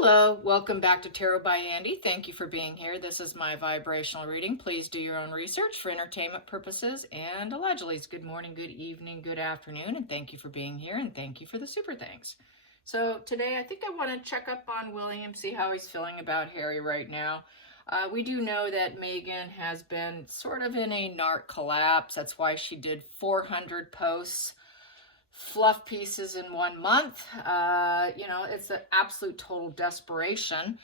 Hello, welcome back to Tarot by Andy. Thank you for being here. This is my vibrational reading. Please do your own research for entertainment purposes and allegedly. Good morning, good evening, good afternoon, and thank you for being here and thank you for the super thanks. So today I think I want to check up on William, see how he's feeling about Harry right now. We do know that Megan has been sort of in a narc collapse. That's why she did 400 posts, fluff pieces in 1 month. It's an absolute total desperation.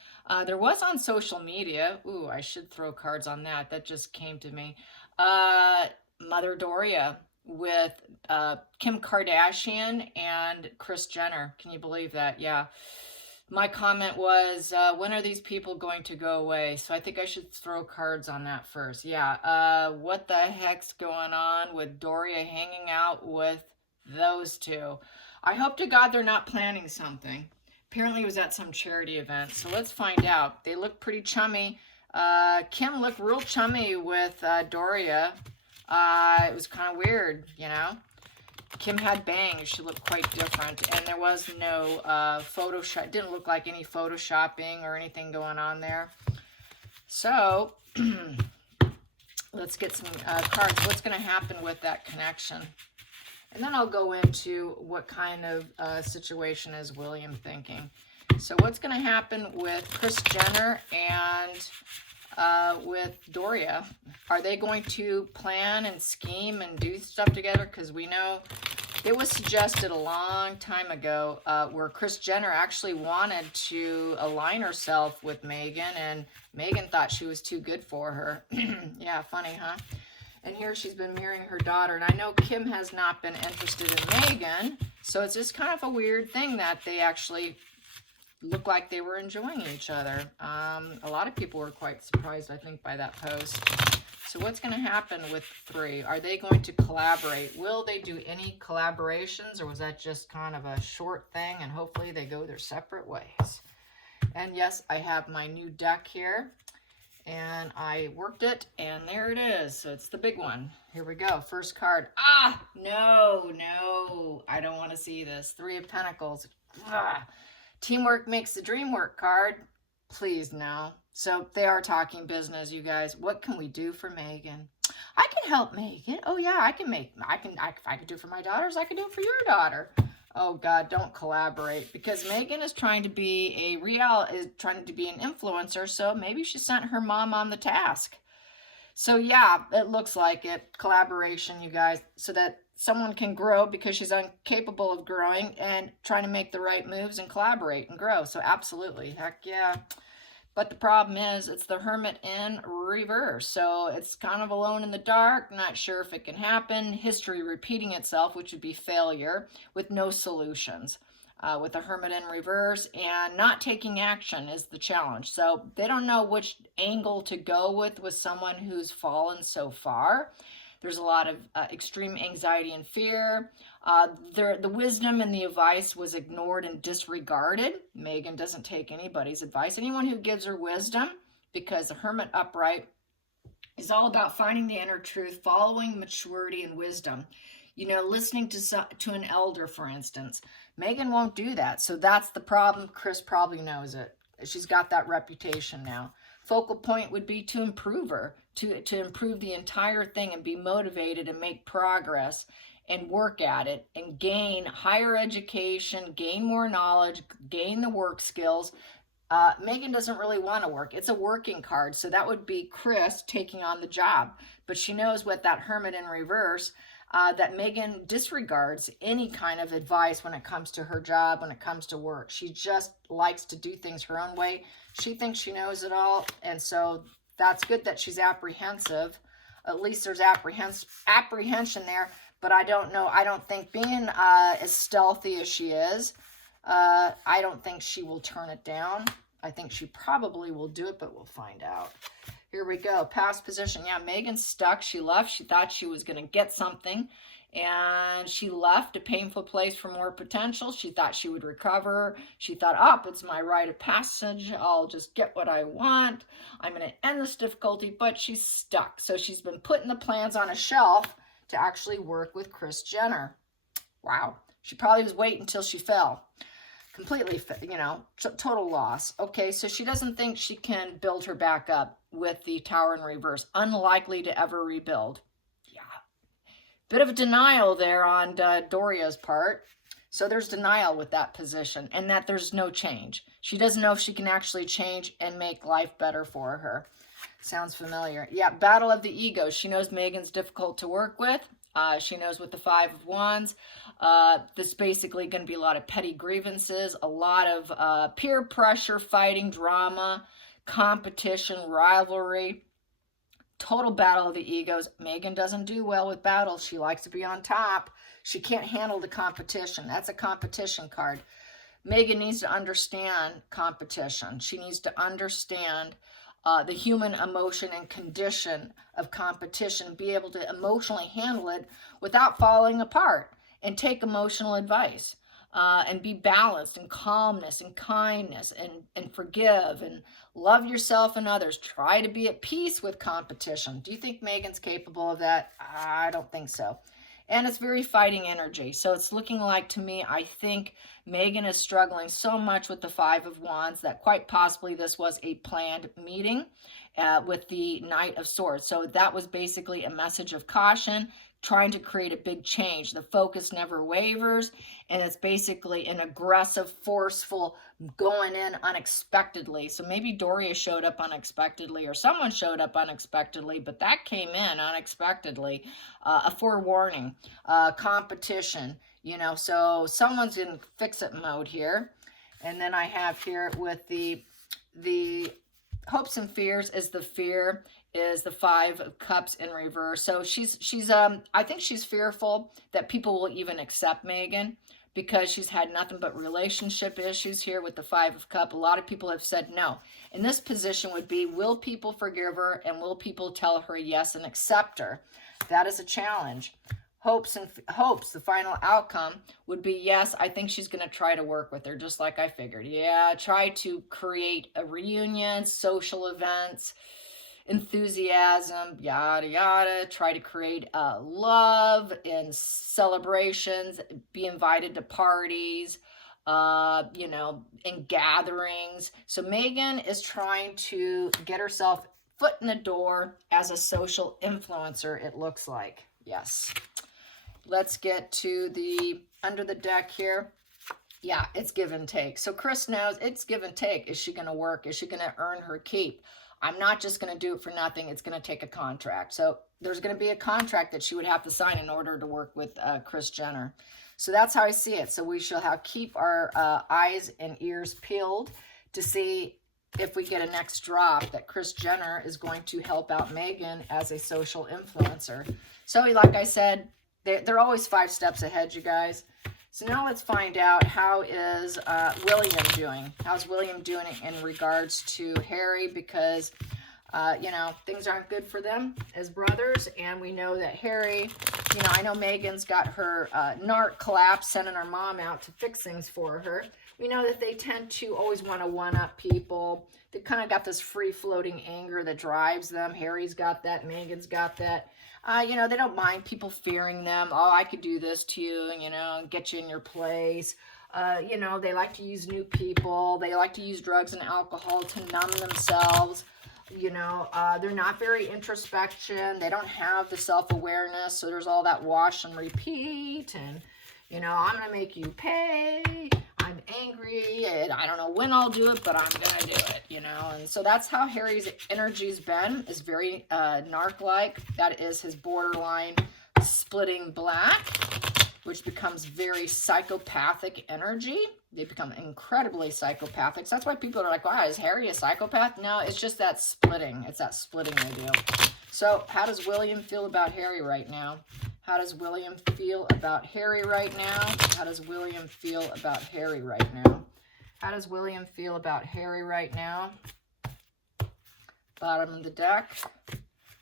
There was on social media, ooh, I should throw cards on that. That just came to me. Mother Doria with Kim Kardashian and Kris Jenner. Can you believe that? Yeah. My comment was, when are these people going to go away? So I think I should throw cards on that first. Yeah. What the heck's going on with Doria hanging out with those two? I hope to God they're not planning something. Apparently it was at some charity event, so let's find out. They look pretty chummy. Kim looked real chummy with Doria. It was kind of weird, you know. Kim had bangs. She looked quite different, and there was no Photoshop. It didn't look like any Photoshopping or anything going on there. So let's get some cards. What's going to happen with that connection? And then I'll go into what kind of situation is William thinking. So what's going to happen with Kris Jenner and with Doria? Are they going to plan and scheme and do stuff together? Because we know it was suggested a long time ago where Kris Jenner actually wanted to align herself with Megan, and Megan thought she was too good for her. Yeah, funny, huh? And here she's been marrying her daughter. And I know Kim has not been interested in Megan. So it's just kind of a weird thing that they actually look like they were enjoying each other. A lot of people were quite surprised, I think, by that post. So what's going to happen with three? Are they going to collaborate? Will they do any collaborations? Or was that just kind of a short thing? And hopefully they go their separate ways. And yes, I have my new deck here. And I worked it, and there it is. So it's the big one. Here we go. First card. Ah, no. I don't want to see this. Three of Pentacles. Teamwork makes the dream work card. Please, no. So they are talking business, you guys. What can we do for Megan? I can help Megan. Oh, yeah, I can do it for my daughters. I can do it for your daughter. Oh God, don't collaborate, because Megan is trying to be trying to be an influencer. So maybe she sent her mom on the task. So yeah, it looks like it. Collaboration, you guys, so that someone can grow because she's incapable of growing and trying to make the right moves and collaborate and grow. So absolutely, heck yeah. But the problem is it's the Hermit in reverse. So it's kind of alone in the dark, not sure if it can happen. History repeating itself, which would be failure, with no solutions. With the Hermit in reverse, and not taking action is the challenge. So they don't know which angle to go with someone who's fallen so far. There's a lot of extreme anxiety and fear. The wisdom and the advice was ignored and disregarded. Megan doesn't take anybody's advice. Anyone who gives her wisdom, because the Hermit upright is all about finding the inner truth, following maturity and wisdom. You know, listening to an elder, for instance. Megan won't do that. So that's the problem. Kris probably knows it. She's got that reputation now. Focal point would be to improve her, to improve the entire thing and be motivated and make progress and work at it and gain higher education, gain more knowledge, gain the work skills. Megan doesn't really want to work. It's a working card. So that would be Kris taking on the job. But she knows with that Hermit in reverse, that Megan disregards any kind of advice when it comes to her job, when it comes to work. She just likes to do things her own way. She thinks she knows it all, and so that's good that she's apprehensive. At least there's apprehension there, but I don't know. I don't think being as stealthy as she is, I don't think she will turn it down. I think she probably will do it, but we'll find out. Here we go. Past position. Yeah, Megan's stuck. She left. She thought she was going to get something, and she left a painful place for more potential. She thought she would recover. She thought, oh, it's my rite of passage. I'll just get what I want. I'm going to end this difficulty, but she's stuck. So she's been putting the plans on a shelf to actually work with Kris Jenner. Wow. She probably was waiting until she fell. completely, you know, total loss. Okay, so she doesn't think she can build her back up with the Tower in reverse. Unlikely to ever rebuild. Yeah. Bit of a denial there on Doria's part. So there's denial with that position, and that there's no change. She doesn't know if she can actually change and make life better for her. Sounds familiar. Yeah, battle of the egos. She knows Megan's difficult to work with. She knows with the Five of Wands, this is basically going to be a lot of petty grievances, a lot of peer pressure, fighting, drama, competition, rivalry, total battle of the egos. Megan doesn't do well with battles. She likes to be on top. She can't handle the competition. That's a competition card. Megan needs to understand competition. She needs to understand the human emotion and condition of competition, be able to emotionally handle it without falling apart, and take emotional advice, and be balanced, and calmness and kindness, and forgive and love yourself and others. Try to be at peace with competition. Do you think Megan's capable of that? I don't think so. And it's very fighting energy. So it's looking like, to me, I think Megan is struggling so much with the Five of Wands that quite possibly this was a planned meeting with the Knight of Swords. So that was basically a message of caution, trying to create a big change. The focus never wavers, and it's basically an aggressive, forceful, going in unexpectedly. So maybe Doria showed up unexpectedly, or someone showed up unexpectedly, but that came in unexpectedly. A forewarning, competition, you know, so someone's in fix-it mode here. And then I have here with the hopes and fears is the fear, is the Five of Cups in reverse. So she's I think she's fearful that people will even accept Megan, because she's had nothing but relationship issues here with the Five of Cups. A lot of people have said no. And this position would be, will people forgive her, and will people tell her yes and accept her? That is a challenge. Hopes, the final outcome would be yes. I think she's going to try to work with her, just like I figured. Yeah, try to create a reunion, social events, enthusiasm, yada yada. Try to create love and celebrations, be invited to parties, you know, in gatherings. So Megan is trying to get herself foot in the door as a social influencer, it looks like. Yes. Let's get to the under the deck here. Yeah, it's give and take. So Kris knows it's give and take. Is she going to work? Is she going to earn her keep? I'm not just going to do it for nothing. It's going to take a contract. So there's going to be a contract that she would have to sign in order to work with Kris Jenner. So that's how I see it. So we shall keep our eyes and ears peeled to see if we get a next drop that Kris Jenner is going to help out Megan as a social influencer. So like I said, they're always 5 steps ahead, you guys. So now let's find out, how is William doing? How's William doing in regards to Harry? Because, you know, things aren't good for them as brothers. And we know that Harry, you know, I know Megan's got her narc collapse, sending her mom out to fix things for her. We know that they tend to always want to one-up people. They kind of got this free-floating anger that drives them. Harry's got that. Megan's got that. You know, they don't mind people fearing them. Oh, I could do this to you, you know, get you in your place. You know, they like to use new people. They like to use drugs and alcohol to numb themselves. You know, they're not very introspection. They don't have the self-awareness. So there's all that wash and repeat. And, you know, I'm going to make you pay. I'm angry, and I don't know when I'll do it, but I'm going to do it, you know. And so that's how Harry's energy's been, is very narc-like. That is his borderline splitting black, which becomes very psychopathic energy. They become incredibly psychopathic. So that's why people are like, wow, is Harry a psychopath? No, it's just that splitting. It's that splitting they do. So how does William feel about Harry right now? How does William feel about Harry right now? How does William feel about Harry right now? How does William feel about Harry right now? Bottom of the deck.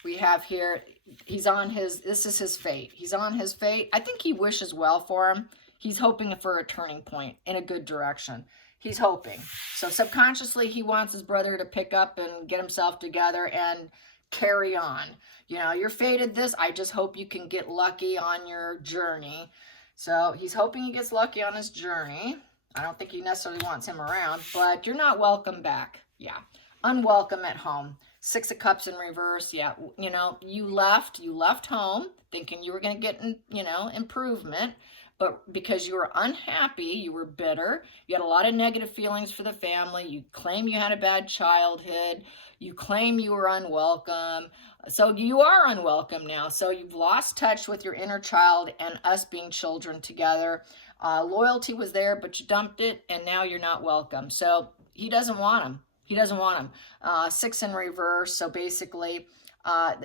We have here, he's on his, this is his fate. He's on his fate. I think he wishes well for him. He's hoping for a turning point in a good direction. He's hoping. So subconsciously, he wants his brother to pick up and get himself together and carry on. You know, you're fated this. I just hope you can get lucky on your journey. So he's hoping he gets lucky on his journey. I don't think he necessarily wants him around, but you're not welcome back. Yeah. Unwelcome at home. 6 of Cups in reverse. Yeah. You know, you left home thinking you were going to get, you know, improvement. But because you were unhappy, you were bitter, you had a lot of negative feelings for the family, you claim you had a bad childhood, you claim you were unwelcome. So you are unwelcome now. So you've lost touch with your inner child and us being children together. Loyalty was there, but you dumped it, and now you're not welcome. So he doesn't want him. He doesn't want him. 6 in reverse. So basically,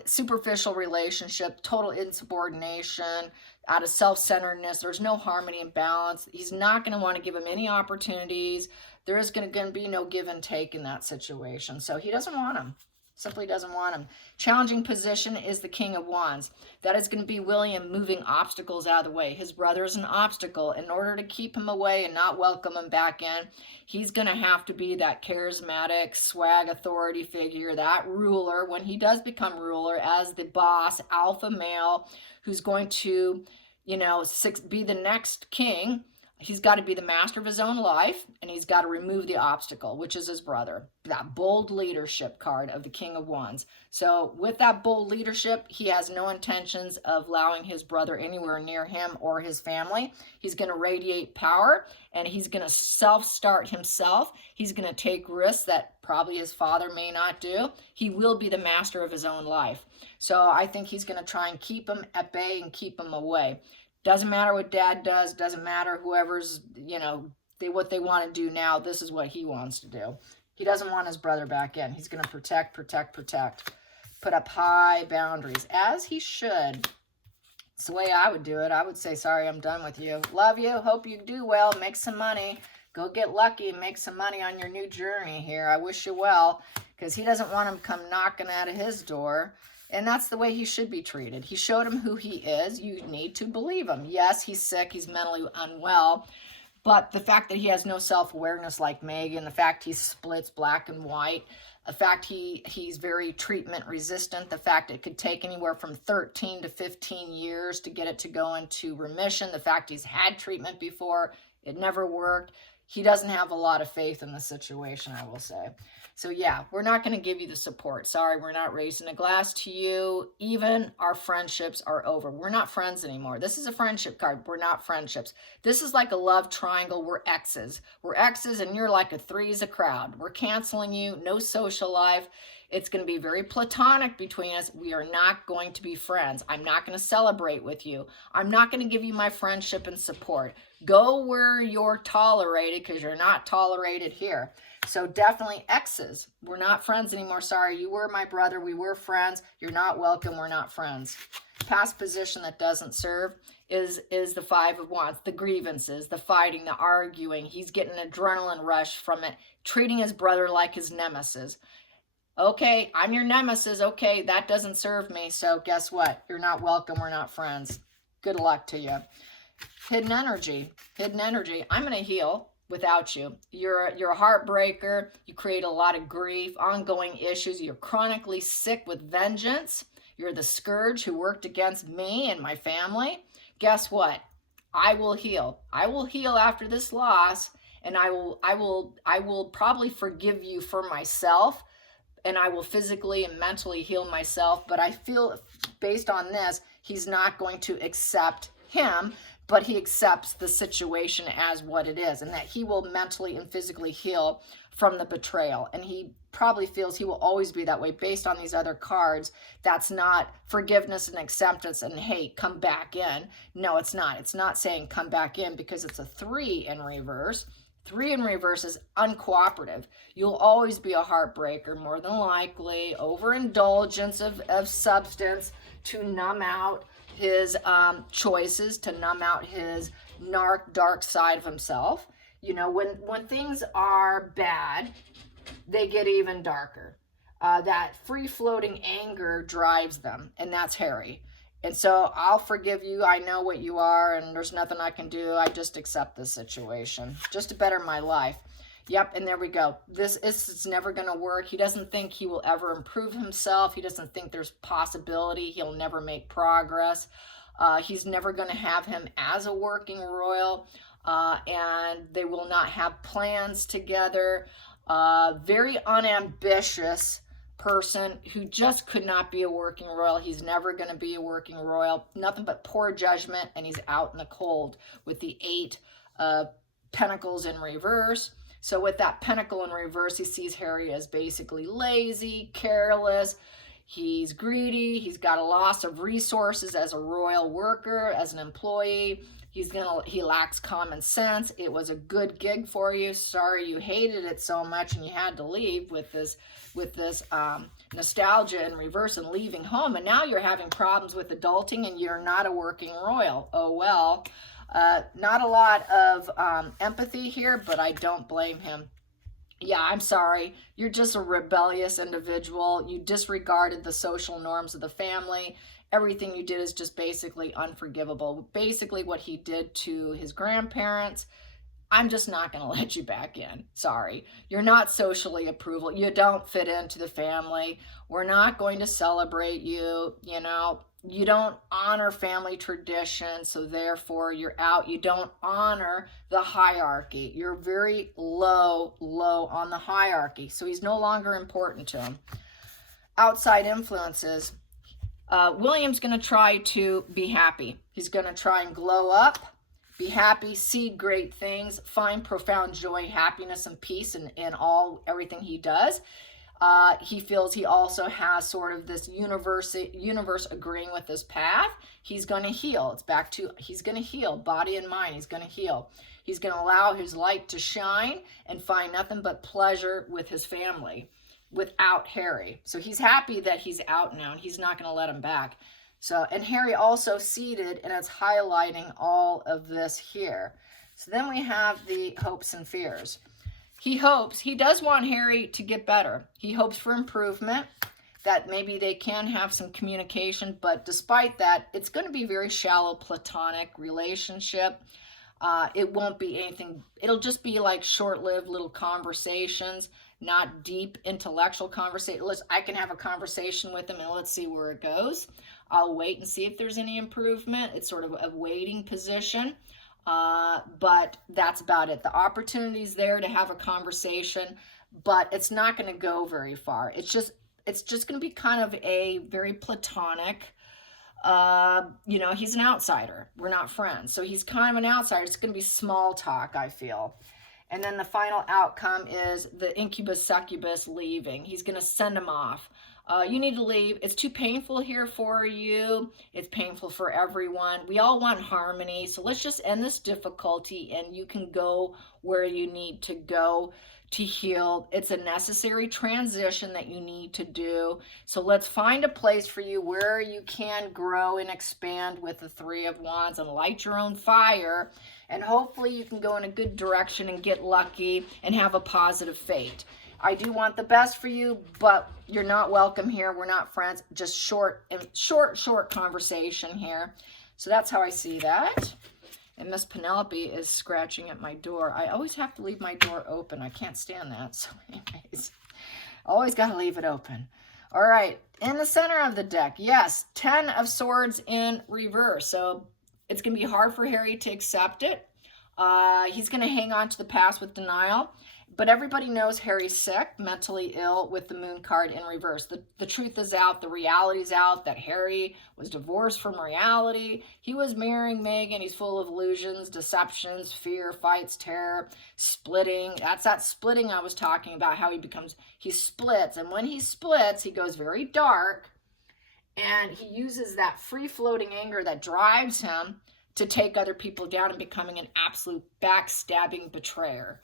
superficial relationship, total insubordination, out of self-centeredness. There's no harmony and balance. He's not going to want to give him any opportunities. There is going to be no give and take in that situation. So he doesn't want him. Simply doesn't want him. Challenging position is the King of Wands. That is going to be William moving obstacles out of the way. His brother is an obstacle. In order to keep him away and not welcome him back in, he's going to have to be that charismatic, swag authority figure, that ruler, when he does become ruler as the boss, alpha male, who's going to, you know, be the next king. He's got to be the master of his own life, and he's got to remove the obstacle, which is his brother. That bold leadership card of the King of Wands. So with that bold leadership, he has no intentions of allowing his brother anywhere near him or his family. He's going to radiate power, and he's going to self-start himself. He's going to take risks that probably his father may not do. He will be the master of his own life. So I think he's going to try and keep him at bay and keep him away. Doesn't matter what dad does. Doesn't matter whoever's, you know, what they want to do now. This is what he wants to do. He doesn't want his brother back in. He's going to protect, protect, protect. Put up high boundaries, as he should. It's the way I would do it. I would say, sorry, I'm done with you. Love you. Hope you do well. Make some money. Go get lucky and make some money on your new journey here. I wish you well, because he doesn't want him to come knocking out of his door. And that's the way he should be treated. He showed him who he is. You need to believe him. Yes, he's sick. He's mentally unwell. But the fact that he has no self-awareness like Megan, the fact he splits black and white, the fact he's very treatment resistant, the fact it could take anywhere from 13 to 15 years to get it to go into remission, the fact he's had treatment before, it never worked. He doesn't have a lot of faith in the situation, I will say. So yeah, we're not going to give you the support. Sorry, we're not raising a glass to you. Even our friendships are over. We're not friends anymore. This is a friendship card. We're not friendships. This is like a love triangle. We're exes. We're exes, and you're like a three's a crowd. We're canceling you. No social life. It's going to be very platonic between us. We are not going to be friends. I'm not going to celebrate with you. I'm not going to give you my friendship and support. Go where you're tolerated, because you're not tolerated here. So definitely exes. We're not friends anymore. Sorry, you were my brother. We were friends. You're not welcome. We're not friends. Past position that doesn't serve is the 5 of Wands. The grievances, the fighting, the arguing. He's getting an adrenaline rush from it. Treating his brother like his nemesis. Okay, I'm your nemesis. Okay, that doesn't serve me. So guess what? You're not welcome. We're not friends. Good luck to you. Hidden energy. Hidden energy. I'm going to heal without you. You're a heartbreaker. You create a lot of grief, ongoing issues. You're chronically sick with vengeance. You're the scourge who worked against me and my family. Guess what? I will heal. I will heal after this loss, and I will probably forgive you for myself, and I will physically and mentally heal myself. But I feel, based on this, he's not going to accept him, but he accepts the situation as what it is, and that he will mentally and physically heal from the betrayal. And he probably feels he will always be that way based on these other cards. That's not forgiveness and acceptance and, hey, come back in. No, it's not. It's not saying come back in, because it's a 3 in reverse. 3 in reverse is uncooperative. You'll always be a heartbreaker, more than likely. Overindulgence of substance to numb out his choices, to numb out his dark side of himself. You know, when things are bad, they get even darker. That free-floating anger drives them, and that's Harry. And so I'll forgive you. I know what you are, and there's nothing I can do. I just accept this situation just to better my life. Yep, and there we go. This is never going to work. He doesn't think he will ever improve himself. He doesn't think there's possibility. He'll never make progress. He's never going to have him as a working royal. and they will not have plans together. Very unambitious person who just could not be a working royal. He's never going to be a working royal. Nothing but poor judgment, and he's out in the cold with the 8 of Pentacles in reverse. So with that Pentacle in reverse, he sees Harry as basically lazy, careless. He's greedy. He's got a loss of resources as a royal worker, as an employee. He lacks common sense. It was a good gig for you. Sorry you hated it so much and you had to leave with this nostalgia in reverse and leaving home. And now you're having problems with adulting and you're not a working royal. Oh well. Not a lot of empathy here, but I don't blame him. Yeah, I'm sorry. You're just a rebellious individual. You disregarded the social norms of the family. Everything you did is just basically unforgivable. Basically what he did to his grandparents, I'm just not going to let you back in. Sorry. You're not socially approval. You don't fit into the family. We're not going to celebrate you. You know, you don't honor family tradition, so therefore you're out. You don't honor the hierarchy. You're very low on the hierarchy. So he's no longer important to him. Outside influences. William's going to try to be happy. He's going to try and glow up, be happy, see great things, find profound joy, happiness, and peace in everything he does. He feels he also has sort of this universe agreeing with his path. He's going to heal. It's back to, he's going to heal, body and mind. He's going to heal. He's going to allow his light to shine and find nothing but pleasure with his family without Harry. So he's happy that he's out now and he's not going to let him back. So, and Harry also seated, and it's highlighting all of this here. So then we have the hopes and fears. He does want Harry to get better. He hopes for improvement, that maybe they can have some communication, but despite that, it's going to be a very shallow platonic relationship. It won't be anything, it'll just be like short-lived little conversations, not deep intellectual conversation. I can have a conversation with him and let's see where it goes. I'll wait and see if there's any improvement. It's sort of a waiting position, but that's about it. The opportunity's there to have a conversation, but it's not going to go very far. It's just going to be kind of a very platonic, you know, he's an outsider. We're not friends. So he's kind of an outsider. It's going to be small talk, I feel. And then the final outcome is the incubus succubus leaving. He's going to send him off. You need to leave. It's too painful here for you. It's painful for everyone. We all want harmony. So let's just end this difficulty and you can go where you need to go to heal. It's a necessary transition that you need to do. So let's find a place for you where you can grow and expand with the 3 of Wands and light your own fire. And hopefully you can go in a good direction and get lucky and have a positive fate. I do want the best for you, but you're not welcome here. We're not friends. Just short conversation here. So that's how I see that. And Miss Penelope is scratching at my door. I always have to leave my door open. I can't stand that. So anyways, always got to leave it open. All right. In the center of the deck, yes, 10 of Swords in reverse. So it's going to be hard for Harry to accept it. He's going to hang on to the past with denial. But everybody knows Harry's sick, mentally ill, with the Moon card in reverse. The truth is out. The reality's out that Harry was divorced from reality. He was marrying Meghan. He's full of illusions, deceptions, fear, fights, terror, splitting. That's that splitting I was talking about, how he splits. And when he splits, he goes very dark. And he uses that free-floating anger that drives him to take other people down and becoming an absolute backstabbing betrayer.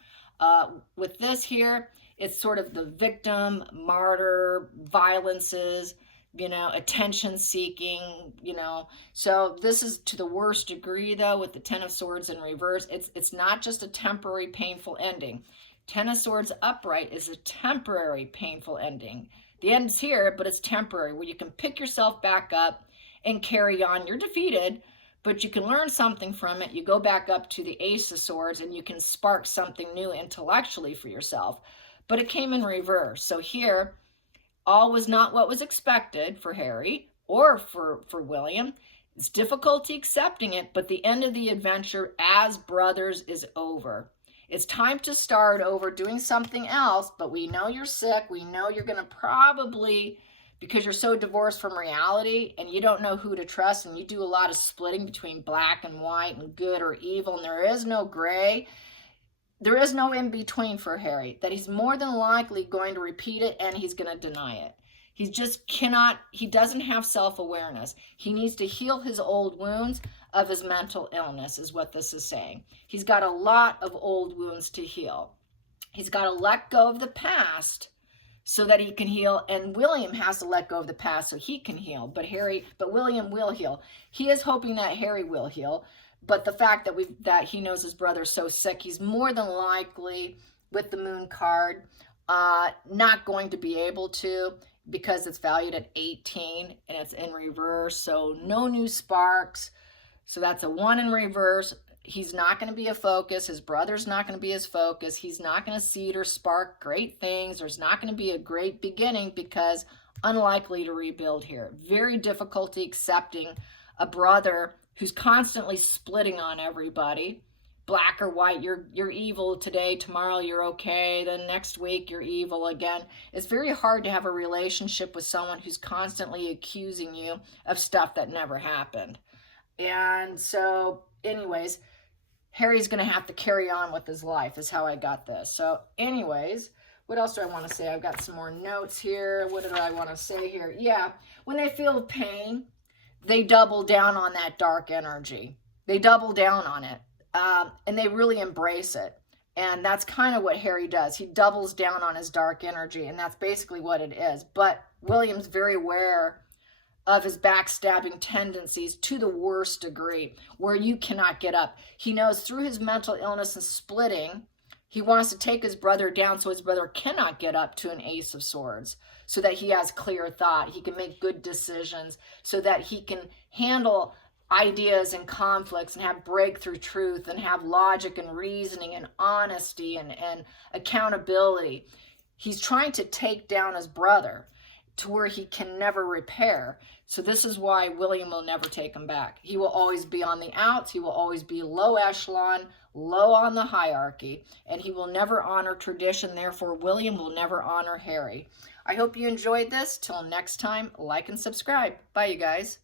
With this here, it's sort of the victim, martyr, violences, you know, attention seeking, you know. So this is to the worst degree, though, with the 10 of Swords in reverse. It's not just a temporary painful ending. 10 of Swords upright is a temporary painful ending. The end's here, but it's temporary, where you can pick yourself back up and carry on. You're defeated, but you can learn something from it. You go back up to the Ace of Swords and you can spark something new intellectually for yourself. But it came in reverse. So here, all was not what was expected for Harry or for William. It's difficulty accepting it, but the end of the adventure as brothers is over. It's time to start over doing something else, but we know you're sick. We know you're going to probably, because you're so divorced from reality and you don't know who to trust, and you do a lot of splitting between black and white and good or evil, and there is no gray. There is no in between for Harry, that he's more than likely going to repeat it and he's going to deny it. He just cannot, he doesn't have self-awareness. He needs to heal his old wounds of his mental illness, is what this is saying. He's got a lot of old wounds to heal. He's got to let go of the past so that he can heal, and William has to let go of the past so he can heal. But William will heal. He is hoping that Harry will heal, but the fact that he knows his brother's so sick, he's more than likely, with the moon card, not going to be able to, because it's valued at 18 and it's in reverse. So no new sparks. So that's a 1 in reverse. He's not going to be a focus. His brother's not going to be his focus. He's not going to seed or spark great things. There's not going to be a great beginning, because unlikely to rebuild here. Very difficulty accepting a brother who's constantly splitting on everybody. Black or white, you're evil today, tomorrow you're okay, then next week you're evil again. It's very hard to have a relationship with someone who's constantly accusing you of stuff that never happened. And so, anyways, Harry's going to have to carry on with his life, is how I got this. So, anyways, what else do I want to say? I've got some more notes here. What did I want to say here? Yeah, when they feel pain, they double down on that dark energy. They double down on it. And they really embrace it. And that's kind of what Harry does. He doubles down on his dark energy, and that's basically what it is. But William's very aware of his backstabbing tendencies to the worst degree, where you cannot get up. He knows through his mental illness and splitting, he wants to take his brother down so his brother cannot get up to an Ace of Swords, so that he has clear thought, he can make good decisions, so that he can handle ideas and conflicts and have breakthrough truth and have logic and reasoning and honesty and accountability. He's trying to take down his brother to where he can never repair. So this is why William will never take him back. He will always be on the outs. He will always be low echelon, low on the hierarchy, and he will never honor tradition. Therefore, William will never honor Harry. I hope you enjoyed this. Till next time, like and subscribe. Bye, you guys.